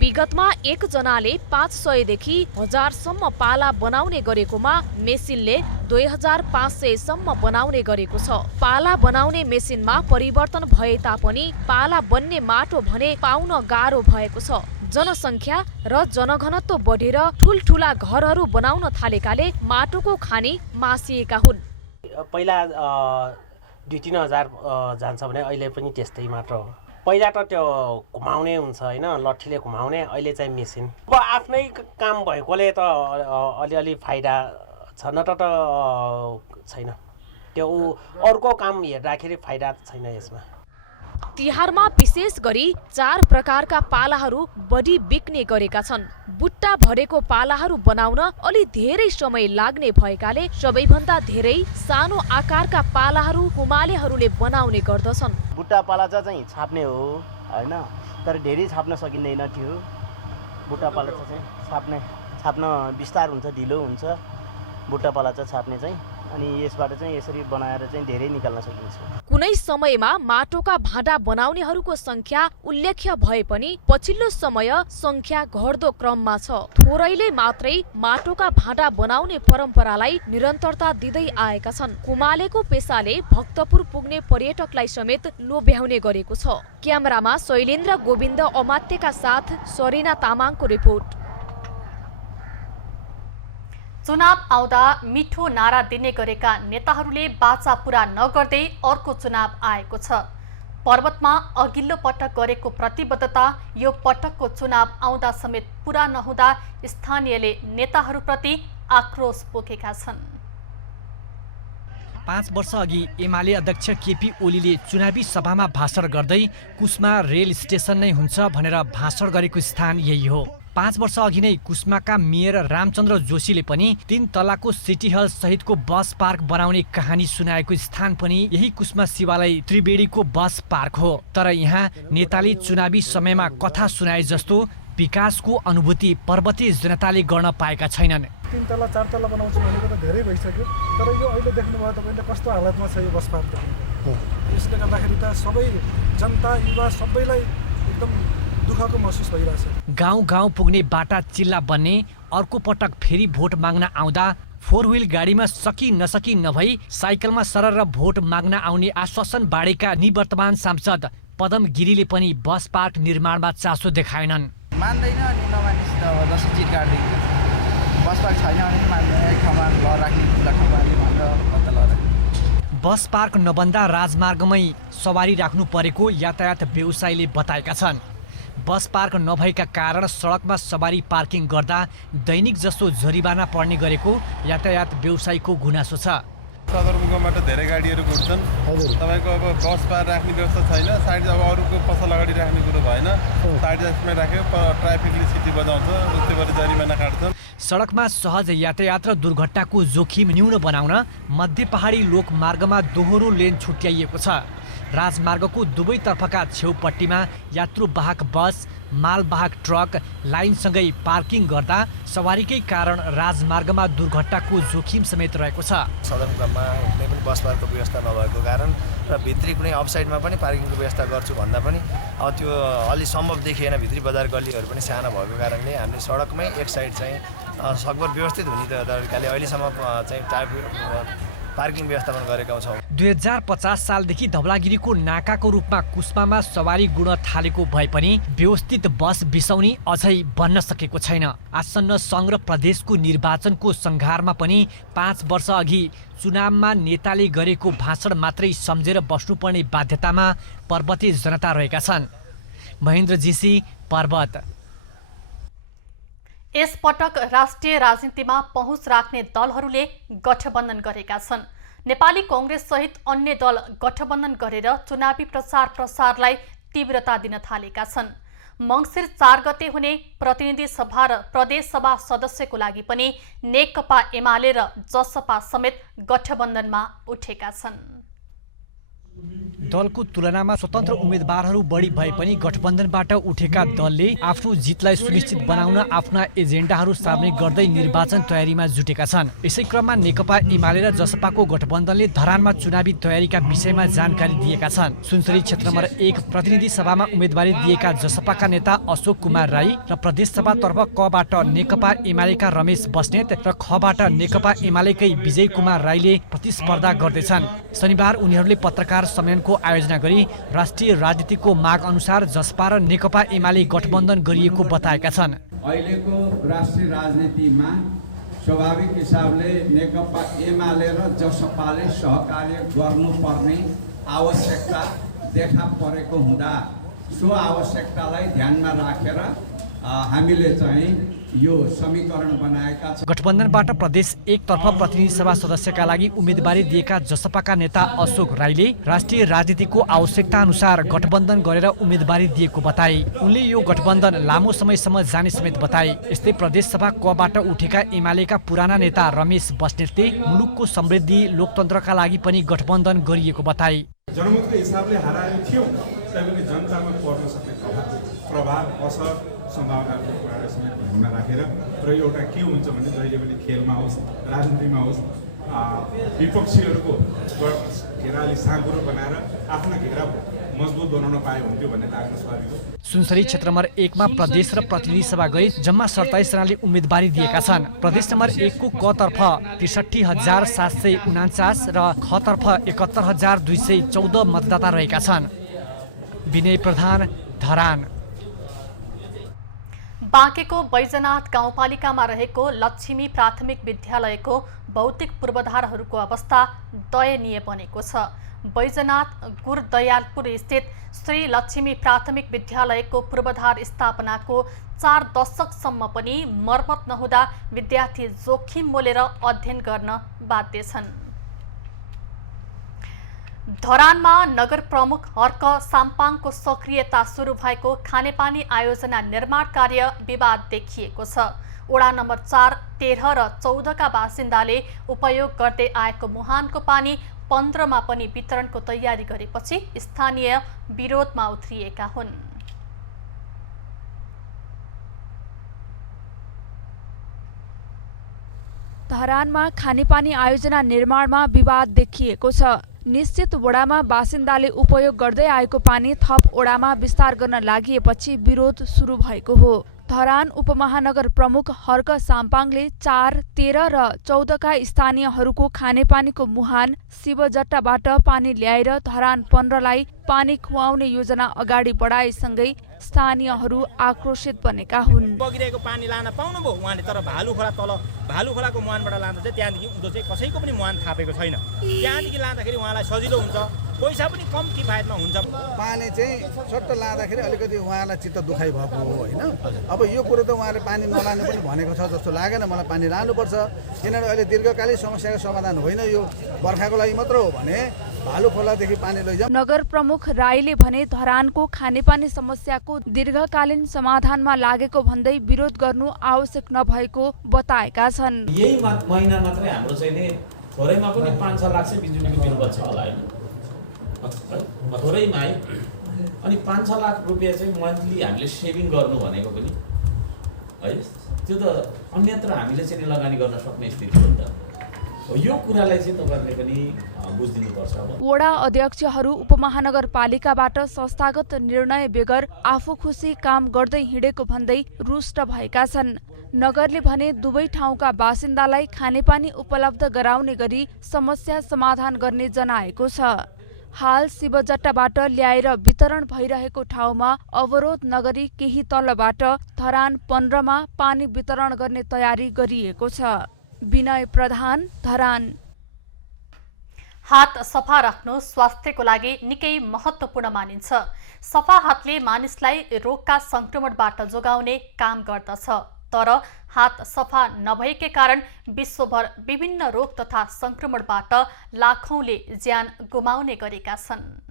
विगतमा एक जनाले 500 देखि 1000 सम्म पाला बनाउने गरेकोमा मेसिनले 2500 सम्म बनाउने गरेको छ। पाला बनाउने मेसिनमा परिवर्तन भए तापनि पाला बन्ने माटो भने पाउन गाह्रो भएको छ। जनसङ्ख्या र जनघनत्व बढेर ठुलठुला घरहरू बनाउन थालेकाले माटोको खानी मासिएका हुन्। पहिला 2-3 हजार जान्छ भने अहिले पनि त्यस्तै मात्र हो। पहिला त त्यो घुमाउने हुन्छ हैन, लट्ठीले घुमाउने, अहिले चाहिँ मेसिन। अब आफ्नै काम भएकोले त अलिअलि फाइदा छ, न त छैन। त्यो अर्को काम हेर्दाखेरि फाइदा छैन यसमा। तिहारमा विशेष गरी 4 प्रकारका पालाहरू बढी बिक्ने गरेका छन्। बुट्टा भरेको पालाहरू बनाउन अलि धेरै समय लाग्ने भएकाले सबैभन्दा धेरै सानो आकारका पालाहरू कुमालेहरूले बनाउने गर्दछन्। बुट्टा पाला चाहिँ छाप्ने हो हैन, तर धेरै छाप्न सकिँदैन थियो। बुट्टा पाला चाहिँ छाप्न विस्तार हुन्छ, ढिलो हुन्छ। बुट्टा पाला चाहिँ छाप्ने चाहिँ अनि यसबाट चाहिँ यसरी बनाएर चाहिँ धेरै निकाल्न सकिन्छ। कुनै समयमा माटोका भाँडा बनाउनेहरूको संख्या उल्लेख्य भए पनि पछिल्लो समय संख्या घट्दो क्रममा छ। थोरैले मात्रै माटोका भाँडा बनाउने परम्परालाई निरन्तरता दिँदै आएका छन्। कुमालेको पेसाले भक्तपुर पुग्ने पर्यटकलाई समेत लोभ्याउने गरेको छ। क्यामेरामा शैलेन्द्र गोविन्द अमात्यका साथ सरिना तामाङको रिपोर्ट। चुनाव आउँदा मिठो नारा दिने गरेका नेताहरूले बाचा पूरा नगर्दै अर्को चुनाव आएको छ। पर्वतमा अघिल्लो पटक गरेको प्रतिबद्धता यो पटकको चुनाव आउँदा समेत पूरा नहुँदा स्थानीयले नेताहरूप्रति आक्रोश पोखेका छन्। 5 वर्ष अघि एमाले अध्यक्ष केपी ओलीले चुनावी सभामा भाषण गर्दै कुस्मा रेल स्टेसन नै हुन्छ भनेर भाषण गरेको स्थान यही हो। 5 वर्ष अघि नै कुस्माका मेयर रामचन्द्र जोशीले पनि 3 तलाको सिटी हल सहितको बस पार्क बनाउने कहानी सुनाएको स्थान पनि यही कुस्मा शिवालय त्रिवेणीको बस पार्क हो। तर यहाँ नेताले चुनावी समयमा कथा सुनाए जस्तो विकासको अनुभूति पर्वतीय जनताले गर्न पाएका छैनन्। 3 तला 4 तला बनाउँछु भनेको त धेरै भइसक्यो, तर यो अहिले देख्नुभयो तपाईँले कस्तो हालतमा छ यो बस पार्क। यसले गर्दाखेरि त सबै जनता युवा सबैलाई एकदम दुःखको महसुस भइरहेछ। गाउँ गाउँ पुग्ने बाटा चिल्ला बन्ने, अर्को पटक फेरि भोट माग्न आउँदा 4 व्हील गाडीमा सकी नसकी नभई साइकलमा सरर भोट माग्न आउने आश्वासन बाँडेका निवर्तमान सांसद पदम गिरीले पनि बस पार्क निर्माणमा चासो देखाएनन्। मान्दैन अनि नमानिसित अब दसैँ चिट काट्दिन्छ। बस पार्क छैन भने मान्दैन, एक ठाउँमा ल राख्ने खुल्ला ठाउँमा भनेर कता ल राख्ने। बस पार्क नबन्दा राजमार्गमै सवारी राख्नु परेको यातायात व्यवसायीले बताएका छन्। बस पार्क नभएका कारण सडकमा सवारी पार्किङ गर्दा दैनिक जसो जरिवाना पर्ने गरेको यातायात व्यवसायीको गुनासो छ। सदरमुकामबाट धेरै गाडीहरू घुर्छन्, तपाईँको अब बस पार राख्ने व्यवस्था छैन, साइड अब अरूको पसल अगाडि राख्ने कुरो भएन, साइड जसमा राख्यो ट्राफिकले सिटी बजाउँछ, उसले गर्दा जरिवाना काट्छन्। सडकमा सहज यातायात र दुर्घटनाको जोखिम न्यून बनाउन मध्य पहाडी लोकमार्गमा दोहोरो लेन छुट्याइएको छ। राजमार्गको दुवैतर्फका छेउपट्टिमा यात्रुवाहक बस, मालवाहक ट्रक लाइनसँगै पार्किङ गर्दा सवारीकै कारण राजमार्गमा दुर्घटनाको जोखिम समेत रहेको छ। सदरमुकाममा कुनै पनि बस पार्कको व्यवस्था नभएको कारण र भित्री कुनै अफसाइडमा पनि पार्किङको व्यवस्था गर्छु भन्दा पनि अब त्यो अलि सम्भव देखिएन। भित्री बजार गल्लीहरू पनि सानो भएको कारणले हामीले सडकमै एक साइड चाहिँ सकभर व्यवस्थित हुने तरिकाले अहिलेसम्म चाहिँ पार्किङ व्यवस्थापन गरेका छौँ। 2050 सालदेखि धवलागिरीको नाकाको रूपमा कुस्मामा सवारी गुड्न थालेको भए पनि व्यवस्थित बस बिसौनी अझै बन्न सकेको छैन। आसन्न सङ्घ र प्रदेशको निर्वाचनको सङ्घारमा पनि 5 वर्ष अघि चुनावमा नेताले गरेको भाषण मात्रै सम्झेर बस्नुपर्ने बाध्यतामा पर्वतीय जनता रहेका छन्। महेन्द्र जीसी, पर्वत। यसपटक राष्ट्रिय राजनीतिमा पहुँच राख्ने दलहरूले गठबन्धन गरेका छन्। नेपाली कांग्रेस सहित अन्य दल गठबन्धन गरेर चुनावी प्रसारलाई तीव्रता दिन थालेका छन्। मङ्सिर 4 गते हुने प्रतिनिधि सभा र प्रदेश सभा सदस्यको लागि पनि नेकपा एमाले र जसपा समेत गठबन्धनमा उठेका छन्। दलको तुलनामा स्वतन्त्र उम्मेदवारहरू बढी भए पनि गठबन्धनबाट उठेका दलले आफ्नो जितलाई सुनिश्चित बनाउन आफ्ना एजेन्डाहरू सार्वजनिक गर्दै निर्वाचन तयारीमा जुटेका छन्। यसै क्रममा नेकपा एमाले र जसपाको गठबन्धनले धरानमा चुनावी तयारीका विषयमा जानकारी दिएका छन्। सुनसरी क्षेत्र नम्बर 1 प्रतिनिधि सभामा उम्मेदवारी दिएका जसपाका नेता अशोक कुमार राई र प्रदेश सभातर्फ कबाट नेकपा एमालेका रमेश बस्नेत र खबाट नेकपा एमालेकै विजय कुमार राईले प्रतिस्पर्धा गर्दैछन्। शनिबार उनीहरूले पत्रकार सम्मेलनको आयोजना गरी राष्ट्रिय राजनीतिको माग अनुसार जसपा र नेकपा एमाले गठबन्धन गरिएको बताएका छन्। अहिलेको राष्ट्रिय राजनीतिमा स्वाभाविक हिसाबले नेकपा एमाले र जसपाले सहकार्य गर्नुपर्ने आवश्यकता देखा परेको हुँदा सो आवश्यकतालाई ध्यानमा राखेर हामीले चाहिँ यो समीकरण बनाएका छौँ। गठबन्धनबाट प्रदेश 1 तर्फ प्रतिनिधि सभा सदस्यका लागि उम्मेदवारी दिएका जसपाका नेता अशोक राईले राष्ट्रिय राजनीतिको आवश्यकता अनुसार गठबन्धन गरेर उम्मेदवारी दिएको बताए। उनले यो गठबन्धन लामो समयसम्म जाने समेत बताए। यस्तै प्रदेश सभा कबाट उठेका एमालेका पुराना नेता रमेश बस्नेतले मुलुकको समृद्धि लोकतन्त्रका लागि पनि गठबन्धन गरिएको बताए। जनमतको हिसाबले हराएको थियो, तैपनि जनतामा पर्न सक्ने प्रभाव असर सम्भावनाको कुरालाई समेत ध्यानमा राखेर र एउटा के हुन्छ भने जहिले पनि खेलमा होस् राजनीतिमा होस् विपक्षीहरूको घेराले साँघुरो बनाएर आफ्ना घेरा मजबुत बनाउन पाए हुन्थ्यो भन्ने लाग्न स्वाभाविक हो। सुनसरी क्षेत्र नम्बर 1 मा प्रदेश र प्रतिनिधि सभा गरी जम्मा 27 जनाले उम्मेदवारी दिएका छन्। प्रदेश नम्बर 1 को क तर्फ 63749 र ख तर्फ 71214 मतदाता रहेका छन्। विनय प्रधान, धरान। बाँकेको बैजनाथ गाउँपालिकामा रहेको लक्ष्मी प्राथमिक विद्यालयको भौतिक पूर्वाधारहरूको अवस्था दयनीय बनेको छ। बैजनाथ गुरदयालपुर स्थित श्री लक्ष्मी प्राथमिक विद्यालयको पूर्वाधार स्थापनाको 4 दशकसम्म पनि मर्मत नहुँदा विद्यार्थी जोखिम मोलेर अध्ययन गर्न बाध्य छन्। धरानमा नगर प्रमुख हर्क साम्पाङको सक्रियता सुरु भएको खानेपानी आयोजना निर्माण कार्य विवाद देखिएको छ। वडा नम्बर 4, 13 र 14 का बासिन्दाले उपयोग गर्दै आएको मुहानको पानी 15 मा पनि वितरणको तयारी गरेपछि स्थानीय विरोधमा उत्रिएका हुन्। धरानमा खानेपानी आयोजना निर्माणमा विवाद देखिएको छ। निश्चित वडामा बासिन्दाले उपयोग गर्दै आएको पानी थप वडामा विस्तार गर्न लागिएपछि विरोध सुरु भएको हो। धरान उपमहानगर प्रमुख हर्क साम्पाङले 4, 13 र 14 का स्थानीयहरूको खानेपानीको मुहान शिवजट्टाबाट पानी ल्याएर धरान 15 लाई पानी खुवाउने योजना अगाडि बढाएसँगै स्थानीयहरू आक्रोशित बनेका हुन्। बगिरहेको पानी लान पाउनु भयो उहाँले, तर भालु खोलाको मुहानबाट लाँदा चाहिँ त्यहाँदेखि उँधो चाहिँ कसैको पनि मुहान थापेको छैन। त्यहाँदेखि लाँदाखेरि उहाँलाई सजिलो हुन्छ, पैसा पनि कम किफायतमा हुन्छ। पानी चाहिँ सट्ट लाँदाखेरि अलिकति उहाँलाई चित्त दुखाइ भएको हो होइन। अब यो कुरो त उहाँले पानी नलानु पनि भनेको छ जस्तो लागेन मलाई। पानी लानुपर्छ, किनभने अहिले दीर्घकालीन समस्याको समाधान होइन, यो बर्खाको लागि मात्र हो भने भालु खोलादेखि पानी लैजाऊ। नगर प्रमुख राईले भने धरानको खानेपानी समस्याको दीर्घकालीन समाधानमा लागेको भन्दै विरोध गर्नु आवश्यक नभएको बताएका छन्। यही महिना मात्रै हाम्रो चाहिँ नि थोरैमा पनि 5-6 लाख चाहिँ बिजुलीको बिल बच्छ होला हैन, थोरैमा है। अनि 5-6 लाख रुपियाँ चाहिँ मन्थली हामीले सेभिङ गर्नु भनेको पनि है, त्यो त अन्यत्र हामीले चाहिँ लगानी गर्न सक्ने स्थिति हो नि त। यो कुरालाई चाहिँ तपाईहरुले पनि बुझिदिनुपर्छ। वडा अध्यक्षहरू उपमहानगरपालिकाबाट संस्थागत निर्णय बेगर आफू खुसी काम गर्दै हिँडेको भन्दै रुष्ट भएका छन्। नगरले भने दुवै ठाउँका बासिन्दालाई खानेपानी उपलब्ध गराउने गरी समस्या समाधान गर्ने जनाएको छ। हाल शिवजट्टाबाट ल्याएर वितरण भइरहेको ठाउँमा अवरोध नगरी केही तलबाट धरान 15 मा पानी वितरण गर्ने तयारी गरिएको छ। विनय प्रधान, धरान। हात सफा राख्नु स्वास्थ्यको लागि निकै महत्त्वपूर्ण मानिन्छ। सफा हातले मानिसलाई रोगका संक्रमणबाट जोगाउने काम गर्दछ। तर हात सफा नभएकै कारण विश्वभर विभिन्न रोग तथा संक्रमणबाट लाखौंले ज्यान गुमाउने गरेका छन्।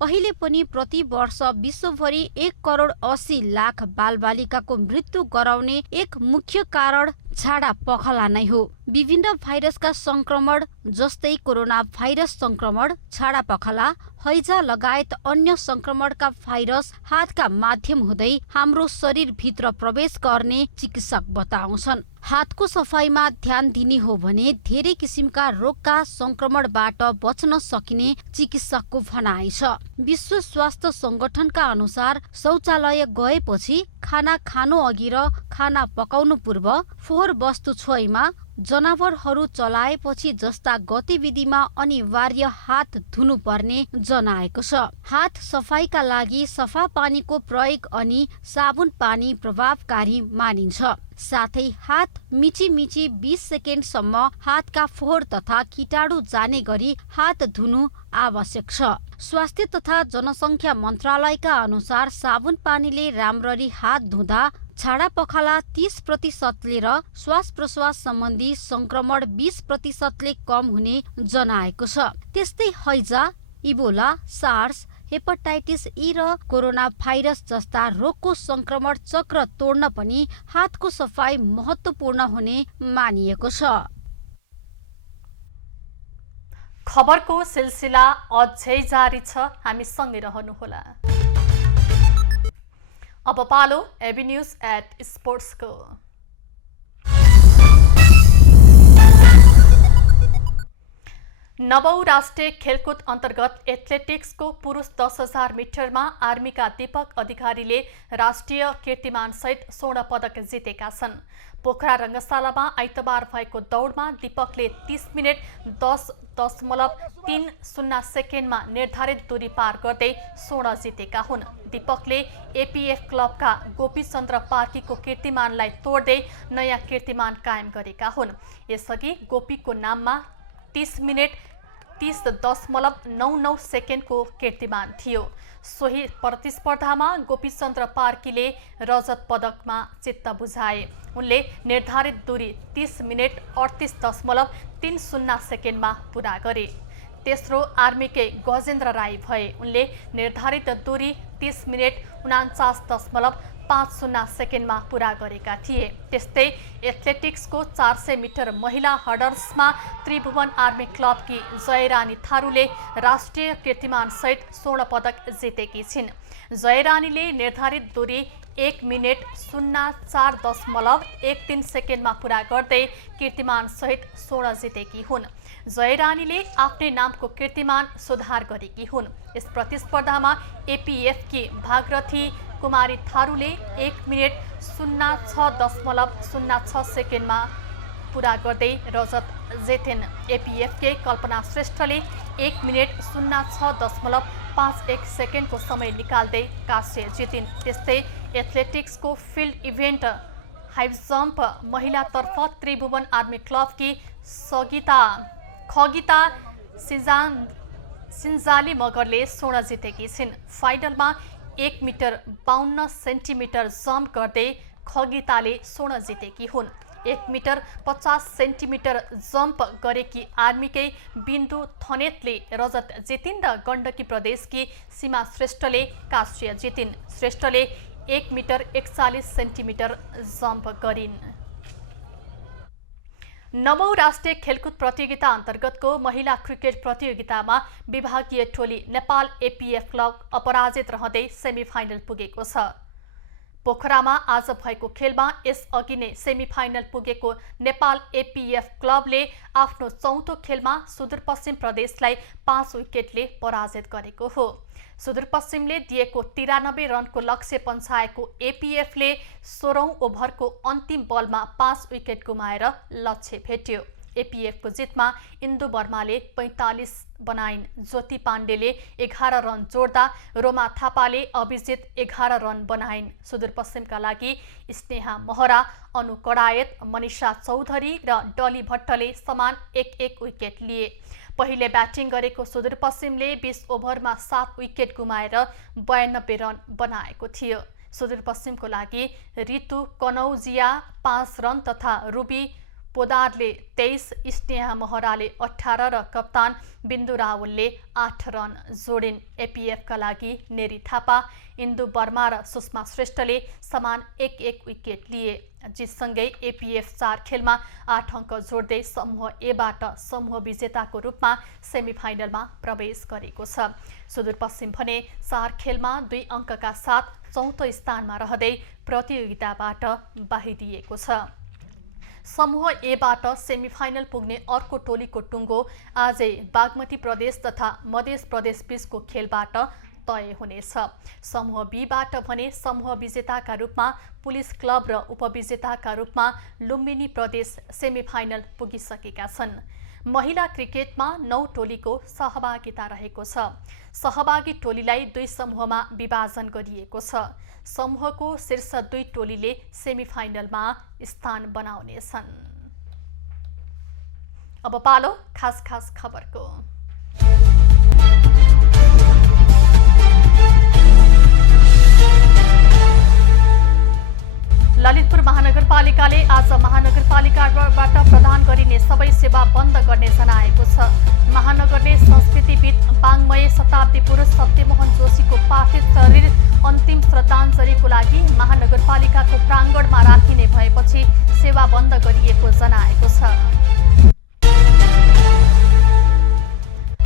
पहिले पनि प्रति वर्ष विश्वभरि 1 करोड 80 लाख बालबालिकाको मृत्यु गराउने एक मुख्य कारण छाडा पखाला नै हो। विभिन्न भाइरसका संक्रमण जस्तै कोरोना भाइरस संक्रमण, छाडा पखाला, हैजा लगायत अन्य संक्रमणका भाइरस हातका माध्यम हुँदै हाम्रो शरीरभित्र प्रवेश गर्ने चिकित्सक बताउँछन्। हातको सफाइमा ध्यान दिने हो भने धेरै किसिमका रोगका संक्रमणबाट बच्न सकिने चिकित्सकको भनाइ छ। विश्व स्वास्थ्य संगठनका अनुसार शौचालय गएपछि, खाना खानु अघि र खाना पकाउनु पूर्व, फोहोर वस्तु छोएमा, जनावरहरू चलाएपछि जस्ता गतिविधिमा अनिवार्य हात धुनुपर्ने जनाएको छ। हात सफाइका लागि सफा पानीको प्रयोग अनि साबुन पानी प्रभावकारी मानिन्छ। साथै हात मिची 20 सेकेन्डसम्म हातका फोहोर तथा कीटाणु जाने गरी हात धुनु आवश्यक छ। स्वास्थ्य तथा जनसङ्ख्या मन्त्रालयका अनुसार साबुन पानीले राम्ररी हात धुँदा छाडा पखाला 30% र श्वास प्रश्वास सम्बन्धी संक्रमण 20% कम हुने जनाएको छ। त्यस्तै हैजा, इबोला, सार्स, हेपाटाइटिस ई र कोरोना भाइरस जस्ता रोगको संक्रमण चक्र तोड्न पनि हातको सफाई महत्त्वपूर्ण हुने मानिएको छ। खबरको सिलसिला अझै जारी छ, हामी सँगै रहनुहोला। अब पालो एबी न्यूज एट स्पोर्ट्सको। नवौं राष्ट्रिय खेलकुद अन्तर्गत एथलेटिक्सको पुरुष 10,000 मिटरमा आर्मीका दीपक अधिकारीले राष्ट्रिय कीर्तिमानसहित स्वर्ण पदक जितेका छन्। पोखरा रङ्गशालामा आइतबार भएको दौडमा दीपकले 30 मिनेट 10.30 सेकेन्डमा निर्धारित दूरी पार गर्दै स्वर्ण जितेका हुन्। दीपकले एपीएफ क्लबका गोपीचन्द्र पार्कीको कीर्तिमानलाई तोड्दै नयाँ कीर्तिमान कायम गरेका हुन्। यसअघि गोपीको नाममा 30 मिनेट 30.99 सेकेन्डको कीर्तिमान थियो। सोही प्रतिस्पर्धामा गोपीचन्द्र पार्कीले रजत पदकमा चित्त बुझाए। उनले निर्धारित दूरी 30 मिनेट 38.30 सेकेन्डमा पूरा गरे। तेस्रो आर्मीकै गजेन्द्र राई भए। उनले निर्धारित दूरी 30 मिनेट 49.5 5.0 सेकेन्डमा पुरा गरेका थिए। त्यस्तै एथलेटिक्सको 400 मिटर महिला हर्डल्समा त्रिभुवन आर्मी क्लबकी जयरानी थारूले राष्ट्रिय कीर्तिमानसहित स्वर्ण पदक जितेकी छिन्। जयरानीले निर्धारित दूरी 1 मिनेट 04.13 सेकेन्डमा पुरा गर्दै कीर्तिमानसहित स्वर्ण जितेकी हुन्। जयरानीले आफ्नै नामको कीर्तिमान सुधार गरेकी हुन्। यस प्रतिस्पर्धामा एपीएफकी भागरथी कुमारी थारूले 1 मिनेट 06.06 सेकेन्डमा पुरा गर्दै रजत जितिन्। एपीएफके कल्पना श्रेष्ठले 1 मिनेट 06.51 सेकेन्डको समय निकाल्दै काँस्य जितिन्। त्यस्तै एथलेटिक्सको फिल्ड इभेन्ट हाई जम्प महिलातर्फ त्रिभुवन आर्मी क्लबकी खगिता सिन्जाली मगरले स्वर्ण जितेकी छिन्। फाइनलमा 1 मिटर 52 सेन्टिमिटर जम्प गर्दै खगिताले स्वर्ण जितेकी हुन्। 1 मिटर 50 सेन्टिमिटर जम्प गरेकी आर्मीकै बिन्दु थनेतले रजत जितिन् र गण्डकी प्रदेशकी सीमा श्रेष्ठले काँस्य जितिन्। श्रेष्ठले 1 मिटर 41 सेन्टिमिटर जम्प गरिन्। 9औं राष्ट्रिय खेलकुद प्रतियोगिता अन्तर्गतको महिला क्रिकेट प्रतियोगितामा विभागीय टोली नेपाल एपीएफ क्लब अपराजित रहँदै सेमिफाइनल पुगेको छ। पोखरामा आज भएको खेलमा यसअघि नै सेमिफाइनल पुगेको नेपाल एपीएफ क्लबले आफ्नो चौथो खेलमा सुदूरपश्चिम प्रदेशलाई 5 विकेटले पराजित गरेको हो। सुदूरपश्चिमले दिएको 93 रनको लक्ष्य पन्छाएको एपीएफले 16औं ओभरको अन्तिम बलमा 5 विकेट गुमाएर लक्ष्य भेट्यो। एपीएफको जितमा इन्दु वर्माले 45 बनाइन्। ज्योति पाण्डेले 11 रन जोड्दा रोमा थापाले अभिजित 11 रन बनाइन्। सुदूरपश्चिमका लागि स्नेहा महरा, अनु कडायत, मनिषा चौधरी र डली भट्टले समान 1-1 विकेट लिए। पहिले ब्याटिङ गरेको सुदूरपश्चिमले 20 ओभरमा 7 विकेट गुमाएर 92 रन बनाएको थियो। सुदूरपश्चिमको लागि रितु कनौजिया 5 रन तथा रुबी पोदारले 23, स्नेहा महराले 18 र कप्तान बिन्दु रावलले 8 रन जोडिन्। एपीएफका लागि नेरी थापा, इन्दु वर्मा र सुषमा श्रेष्ठले समान 1-1 विकेट लिए। जितसँगै एपीएफ 4 खेलमा 8 अङ्क जोड्दै समूह एबाट समूह विजेताको रूपमा सेमिफाइनलमा प्रवेश गरेको छ। सुदूरपश्चिम भने 4 खेलमा 2 अङ्कका साथ चौथो स्थानमा रहँदै प्रतियोगिताबाट बाहिरिएको छ। समूह एबाट सेमिफाइनल पुग्ने अर्को टोलीको टुङ्गो आजै बागमती प्रदेश तथा मध्य प्रदेश बीचको खेलबाट तय हुनेछ। समूह बीबाट भने समूह विजेताका रूपमा पुलिस क्लब र उपविजेताका रूपमा लुम्बिनी प्रदेश सेमिफाइनल पुगिसकेका छन्। महिला क्रिकेटमा 9 टोलीको सहभागिता रहेको छ। सहभागी टोलीलाई 2 समूहमा विभाजन गरिएको छ। समूहको शीर्ष 2 टोलीले सेमिफाइनलमा स्थान बनाउनेछन्। अब पालो खास खबरको। ललितपुर महानगरपालिकाले आज महानगरपालिकाबाट प्रदान गरिने सबै सेवा बन्द गर्ने जनाएको छ। महानगरले संस्कृतिविद बाङ्मय शताब्दी पुरुष सत्यमोहन जोशीको पार्थिव शरीर अन्तिम श्रद्धाञ्जलीको लागि महानगरपालिकाको प्राङ्गणमा राखिने भएपछि सेवा बन्द गरिएको जनाएको छ।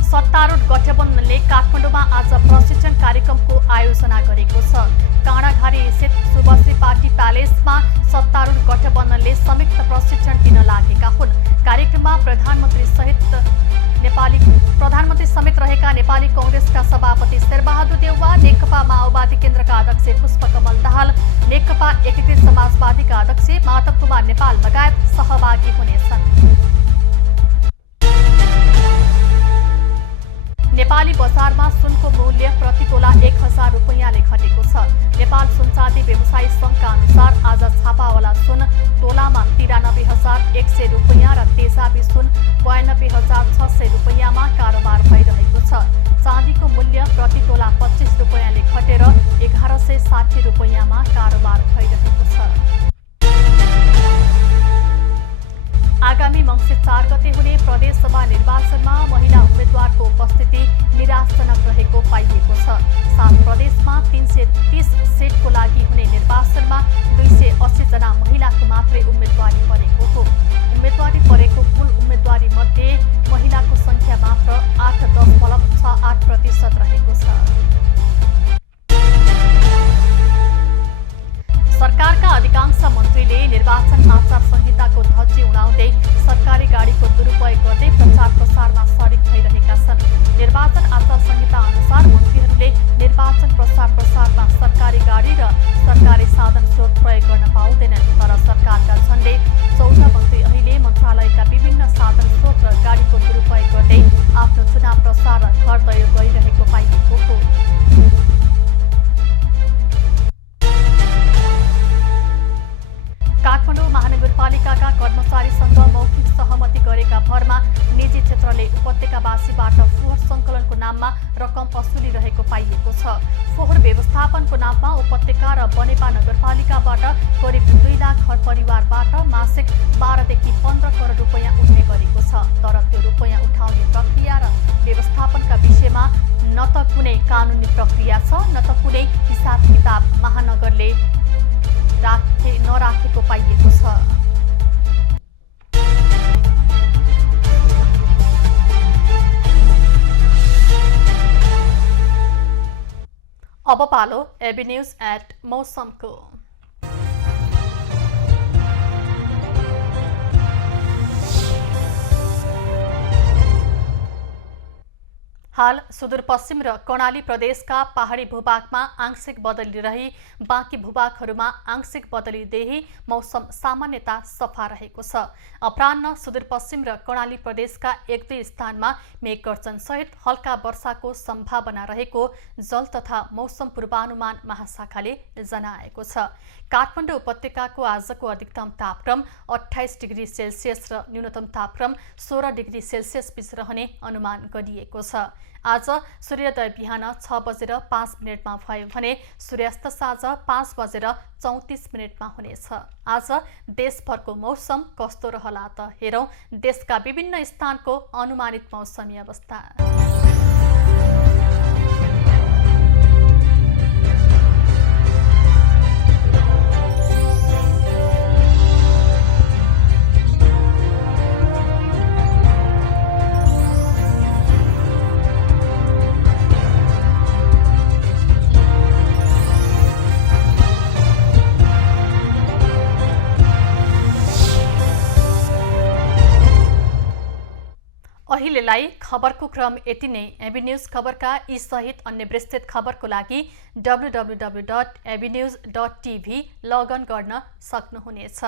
सत्तारूढ गठबन्धनले काठमाडौँमा आज प्रशिक्षण कार्यक्रमको आयोजना गरेको छ। काँडाघारी स्थित शुभश्री पार्टी प्यालेसमा सत्तारूढ गठबन्धनले संयुक्त प्रशिक्षण दिन लागेका हुन्। कार्यक्रममा प्रधानमन्त्री समेत रहेका नेपाली कांग्रेसका सभापति शेरबहादुर देउवा, नेकपा माओवादी केन्द्रका अध्यक्ष पुष्पकमल दाहाल, नेकपा एकीकृत समाजवादीका अध्यक्ष माधव कुमार नेपाल लगायत सहभागी हुनेछन्। नेपाली बजारमा सुनको मूल्य प्रति तोला 1000 रुपैयाँले घटेको छ। नेपाल सुनचाँदी व्यवसायी सङ्घका अनुसार आज छापावाला सुन तोलामा 93,100 रुपैयाँ र तेजाबी सुन 92,600 रुपैयाँमा कारोबार भइरहेको छ। चाँदीको मूल्य प्रति तोला 25 रुपैयाँले घटेर 1160 रुपैयाँमा कारोबार भइरहेको छ। आगामी मङ्सिर 4 गते हुने प्रदेशसभा निर्वाचनमा महिला उम्मेद्वारको उपस्थिति निराशाजनक रहेको पाइएको छ। 7 प्रदेशमा 330 सिटको लागि हुने निर्वाचनमा वसुलिरहेको पाइएको छ। फोहोर व्यवस्थापनको नाममा उपत्यका र बनेपा नगरपालिकाबाट करिब 2 लाख घर परिवारबाट मासिक 12 देखि 15 करोड रुपैयाँ उठ्ने गरेको छ। तर त्यो रुपैयाँ उठाउने प्रक्रिया र व्यवस्थापनका विषयमा न त कुनै कानुनी प्रक्रिया छ न त कुनै हिसाब किताब महानगरले नराखेको पाइएको छ। अब पालो एबी न्यूज एट मौसमको। हाल सुदूरपश्चिम र कर्णाली प्रदेशका पहाडी भूभागमा आंशिक बदली रही बाँकी भूभागहरूमा आंशिक बदली देही मौसम सामान्यतः सफा रहेको छ। अपराह्न सुदूरपश्चिम र कर्णाली प्रदेशका 1-2 स्थानमा मेघगर्जन सहित हल्का वर्षाको सम्भावना रहेको जल तथा मौसम पूर्वानुमान महाशाखाले जनाएको छ। काठमाडौँ उपत्यकाको आजको अधिकतम तापक्रम 28 डिग्री सेल्सियस र न्यूनतम तापक्रम 16 डिग्री सेल्सियस बीच रहने अनुमान गरिएको छ। आज सूर्योदय बिहान 6:05 भयो भने सूर्यास्त साँझ 5:34 हुनेछ। आज देशभरको मौसम कस्तो रहला त हेरौं देशका विभिन्न स्थानको अनुमानित मौसमी अवस्था। अहिलेलाई खबरको क्रम यति नै। एबी न्यूज खबरका यी सहित अन्य विस्तृत खबरको लागि www.abnews.tv लगइन गर्न सक्नुहुनेछ।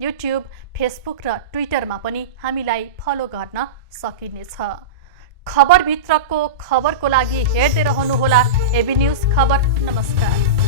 युट्युब, फेसबुक र ट्विटरमा पनि हामीलाई फलो गर्न सकिनेछ। खबरभित्रको खबरको लागि हेर्दै रहनुहोला एबी न्यूज खबर। नमस्कार।